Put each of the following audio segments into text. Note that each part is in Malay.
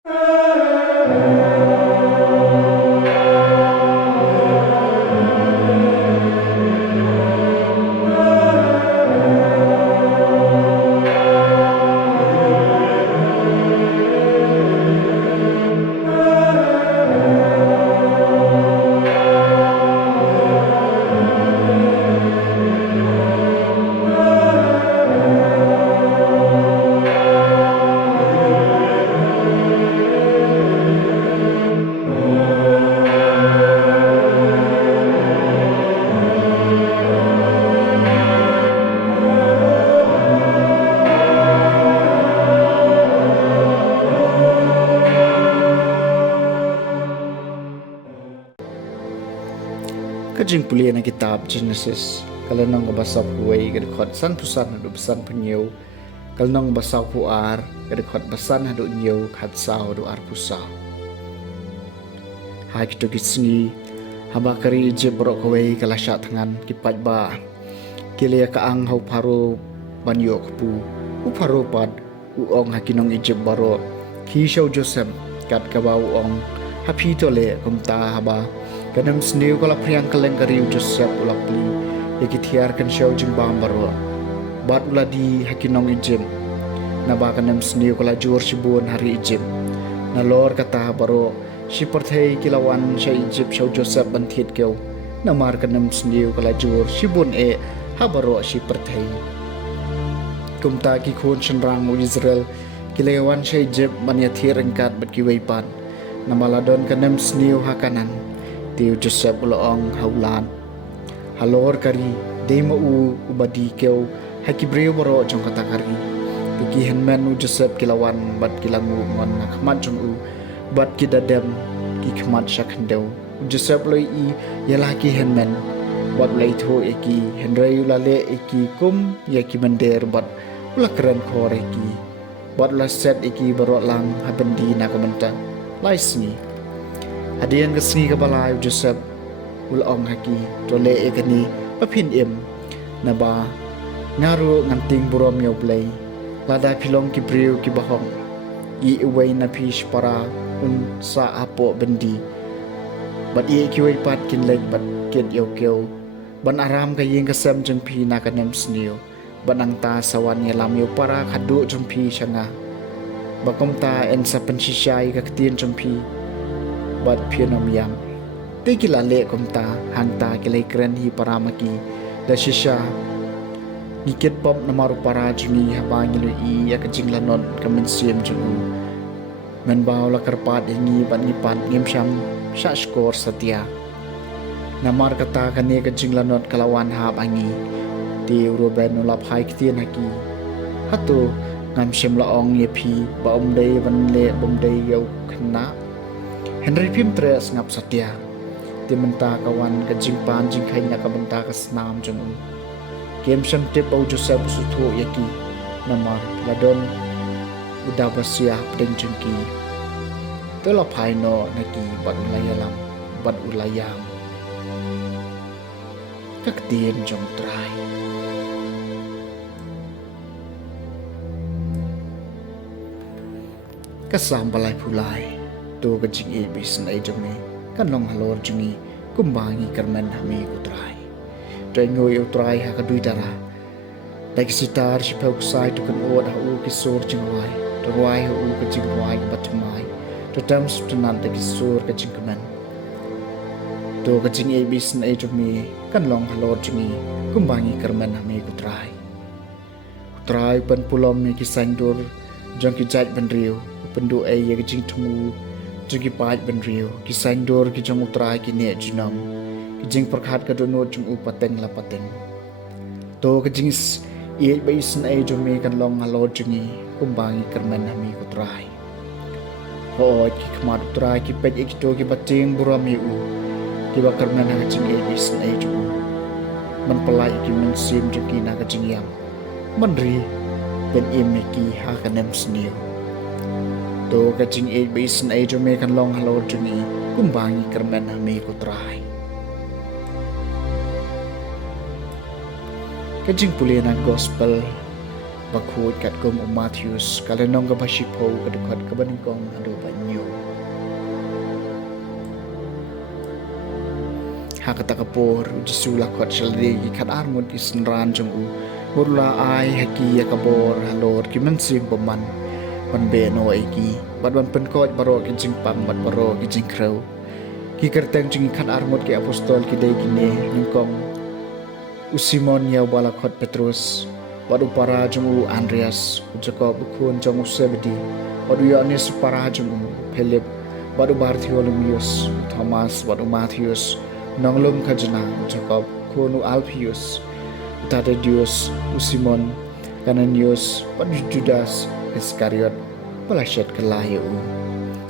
Ka Jingpule na kitab Genesis kalanong basaw huway kadikot san pusan hadu basan penyew kalanong basaw puar kadikot basan hadu nyew Khat saw hadu ar pusaw hai kito Sngi haba kari je borok huway kalasya tangan kipat ba kilia kaang hau paro banyo kapu uparo pad uong hakinong ije baro ki shaw Joseph kat kabaw uong hapi tole kumta haba kanam snew kala priang kaleng kariu Joseph ulapli yakithiar kan shaw jingbang baro bat uladi hakinong ijem na ba kanam snew kala jor sibun hari ijem na lor kata baro si perthei kilawan sha ijip shaw Joseph banthit keu na mar kanam snew kala jor sibun ha baro si perthei kumta ki khon chenrang mu Israel kilawan sha ijip manyathir engkat bat kiwaipan na maladon kanam snew hakanan Taiew Joseph uloong haulan halor kari demo ubadi keu hakibreu baro jong kata kari tuki henmen Joseph kilawan bat kilangu ngon khmat jong bat kidadem ki khmat shakhendeu Joseph loi yalah ki henmen bat lai tho eki henrei ulale eki kum yaki mender bat ulakran khor eki bat la set eki baro lang habendi na kamenta lai Sngi Adian ke Sngi ke balai Joseph ulong haki tole ekani papin na ba ngaru nganting burom yo play lada pilong ki briu ki bahong I away na pish para sa apo bendi bat ki wai pat kin leg bat ket yo keu ban aram ka yeng ka sem jeng pi na kanem snio banang ta sawan ye lam yo para khadu jeng pi changa bakom ta en sa pensishai ka ktien jeng pi bat pianom yam te kila le komta hanta kile kren hi paramaki da shisha niket pop namaru para juni habangi lo I ya kajing lanon kamen siem junu men baw la karpat ni ban ni pan ngem sham sha skor satya namar kata kane kajing lanon kalawan hab angi Taiew roben ulap hai ktien haki hatu ngam shem laong ye phi ba dei ban le dei yau khna Henry Pim tres ngap satya timenta kawan ka jingpan jingkhain na kabanta ka snam jung kem sham tip au Joseph suthu yaki nama ladon udabasia pdeng jungki tola phaino naki bat ulayalam bat ulayam kaktien jong trai kasam balai pulai to ka jing bis na ijome kan long halor jungi kumbangi karmen hami utrai trai ngoi utrai ha ka dui dara dai sitar si pau sai to kan od ha u ki sor jingwai to wai ha u ka jingwai batmai to tam sunan da ki sor ka jingmen to ka jing bis na ijome kan long halor jungi kumbangi karmen hami utrai utrai pan pulom ni ki sandur jong ki jat ban riu pendu ye ka jing tumu Jugi paj ben rio, ki sandor ki jong utrai ki ne junam, ki jing perkhat ka dono jong upateng la pateng. To ka jing ie baisen ai jong me kan long halo jungi, kumbangi kermen hami utrai. Ho ki kmat utrai ki pej ek to ki bateng burami ki ba kermen ha jing ie baisen ai jong. Man pelai ki men sim jong ki na ka jing yam. Man ri ben im ki ha kanem sneu. To ka jing e basin ai jo me kan long halo jungi kumbangi kermen hami ko trai ka Jingpule na gospel bakut kat gom Matthews kalenong ka basipo kadukot kabaningkong ado banyo hakata kapor ujisula kot shalegi kat armod isnran jongu murla ai haki yakabor halor kimansim paman panbeno aiki badwan penkot baro ki jingpang bad baro ki jingkrau ki kerteng jingi kat armod ki apostol ki dei kine ningkong usimon ya balakot Petrus badu para jongu Andreas Jacob kun jongu Zebedi badu Yohanes para jongu Philip badu Bartholomeus Thomas badu Matthews Nanglum kajna Jacob kunu Alpheus Tadedius Usimon Kananius badu Judas Iskariot pelasyat kelayu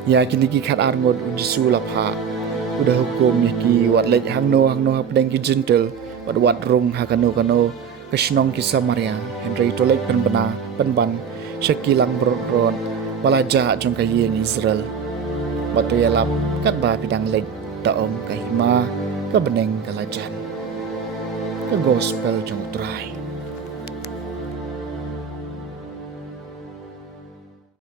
ya kini ki kat armod ujisu lapha udah hukum ki wat lek hangno hapdeng ki gentle wat rum hakano kesnong ki Samaria Henry tolek penbana penban syakilang beron balaja jong kayeng Israel batu yalap kat ba pidang lek taom kahima ka beneng kalajan ka gospel jong try